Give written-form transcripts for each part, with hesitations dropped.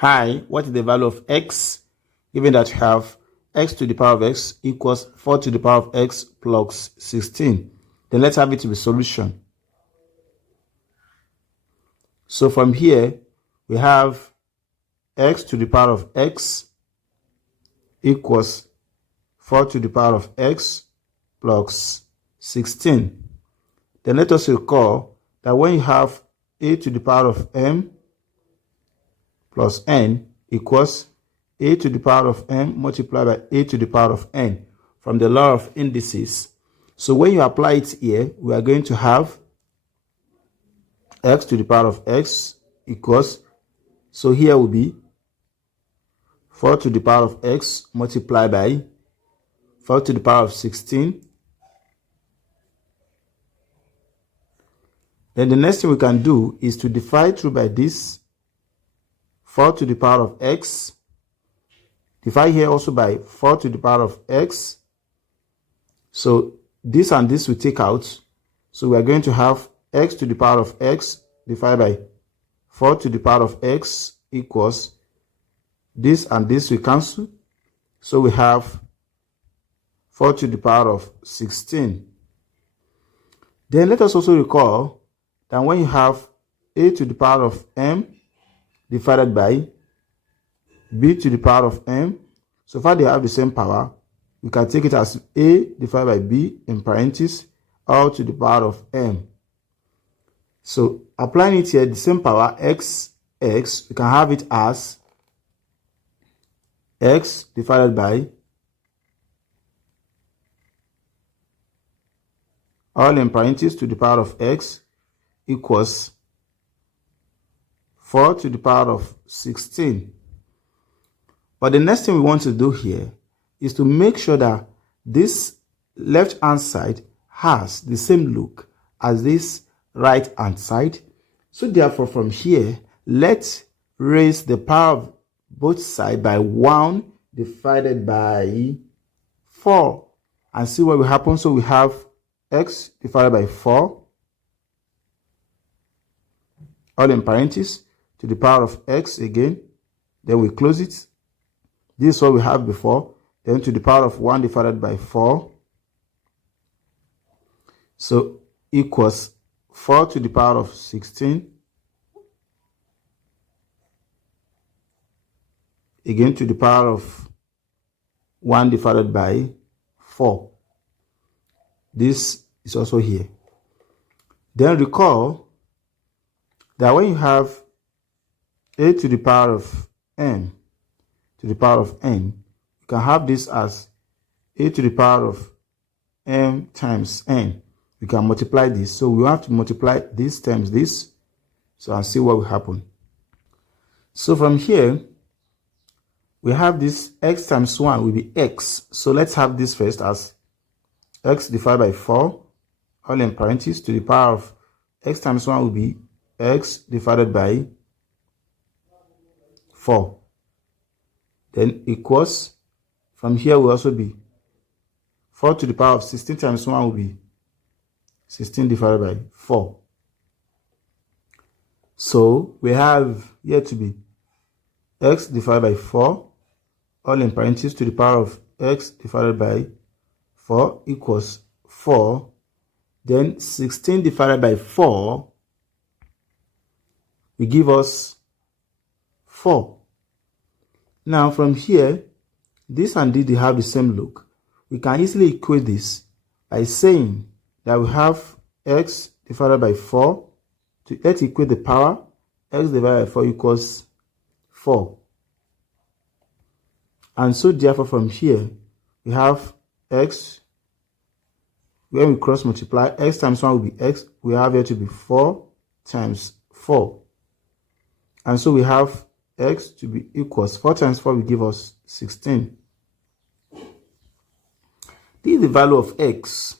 Hi, what is the value of x? Given that you have x to the power of x equals 4 to the power of x plus 16. Then let's have it to be solution. So from here, we have x to the power of x equals 4 to the power of x plus 16. Then let us recall that when you have a to the power of m plus n equals a to the power of m multiplied by a to the power of n from the law of indices. So when you apply it here, we are going to have x to the power of x equals, so here will be 4 to the power of x multiplied by 4 to the power of 16. Then the next thing we can do is to divide through by this 4 to the power of x. Divide here also by 4 to the power of x. So this and this we take out. So we are going to have x to the power of x divided by 4 to the power of x equals this and this we cancel. So we have 4 to the power of 16. Then let us also recall that when you have a to the power of m divided by b to the power of m, so far they have the same power, we can take it as a divided by b in parentheses all to the power of m. So applying it here, the same power x, we can have it as x divided by all in parentheses to the power of x equals 4 to the power of 16. But the next thing we want to do here is to make sure that this left hand side has the same look as this right hand side. So therefore from here, let's raise the power of both sides by 1 divided by 4 and see what will happen. So we have x divided by 4 all in parentheses to the power of x again. Then we close it. This is what we have before. Then to the power of 1 divided by 4. So equals 4 to the power of 16. Again to the power of 1 divided by 4. This is also here. Then recall that when you have a to the power of m to the power of n, you can have this as a to the power of m times n. We can multiply this. So we have to multiply this times this. So I'll see what will happen. So from here, we have this x times 1 will be x. So let's have this first as x divided by 4, all in parentheses, to the power of x times 1 will be x divided by 4. Then equals, from here will also be 4 to the power of 16 times 1 will be 16 divided by 4. So we have here to be x divided by 4, all in parentheses, to the power of x divided by 4 equals 4. Then 16 divided by 4 will give us 4. Now from here, this and this, they have the same look. We can easily equate this by saying that we have x divided by 4. Let's equate the power. X divided by 4 equals 4. And so therefore from here, we have x. When we cross multiply, x times 1 will be x. We have here to be 4 times 4. And so we have x to be equals 4 times 4 will give us 16. This is the value of x.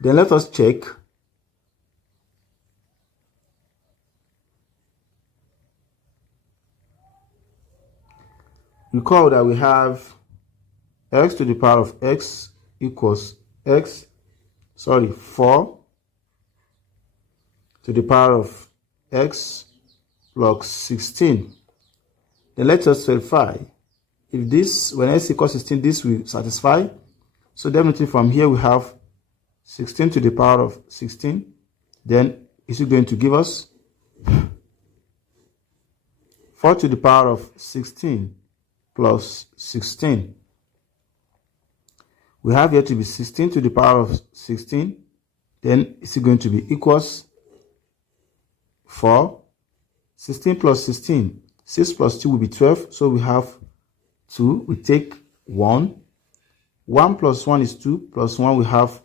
Then let us check. Recall that we have x to the power of x equals 4 to the power of x plus 16. Then let us verify if this, when x equals 16, this will satisfy. So definitely from here we have 16 to the power of 16. Then is it going to give us 4 to the power of 16 plus 16. We have here to be 16 to the power of 16. Then is it going to be equals 4. 16 plus 16. 6 plus 2 will be 12. So we have 2. We take 1. 1 plus 1 is 2. Plus 1 we have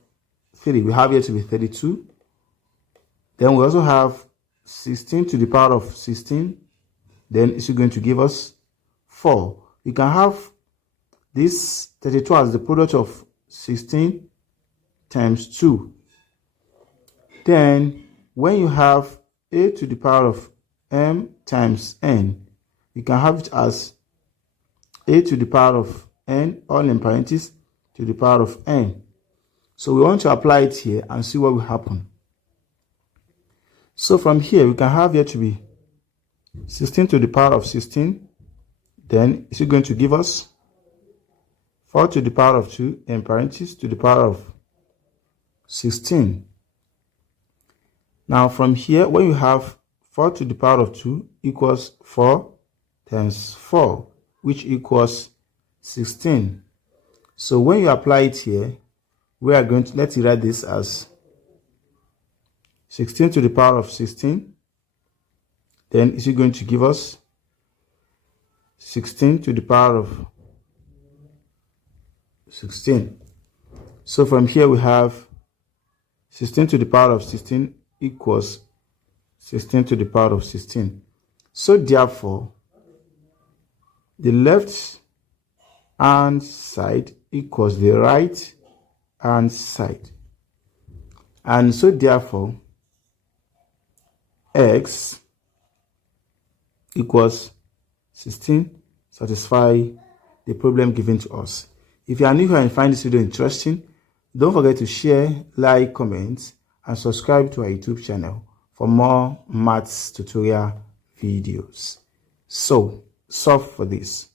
3. We have here to be 32. Then we also have 16 to the power of 16. Then is it going to give us 4. You can have this 32 as the product of 16 times 2. Then when you have a to the power of m times n, you can have it as a to the power of n, all in parentheses, to the power of n. So we want to apply it here and see what will happen. So from here, we can have here to be 16 to the power of 16. Then is it going to give us 4 to the power of 2 in parentheses to the power of 16. Now from here, when you have 4 to the power of 2 equals 4 times 4, which equals 16. So when you apply it here, we are going to, let's write this as 16 to the power of 16. Then is it going to give us 16 to the power of 16. So from here we have 16 to the power of 16 equals 16 to the power of 16. So therefore, the left hand side equals the right hand side. And so therefore, x equals 16 satisfy the problem given to us. If you are new here and find this video interesting, don't forget to share, like, comment, and subscribe to our YouTube channel for more maths tutorial videos. So, solve for this.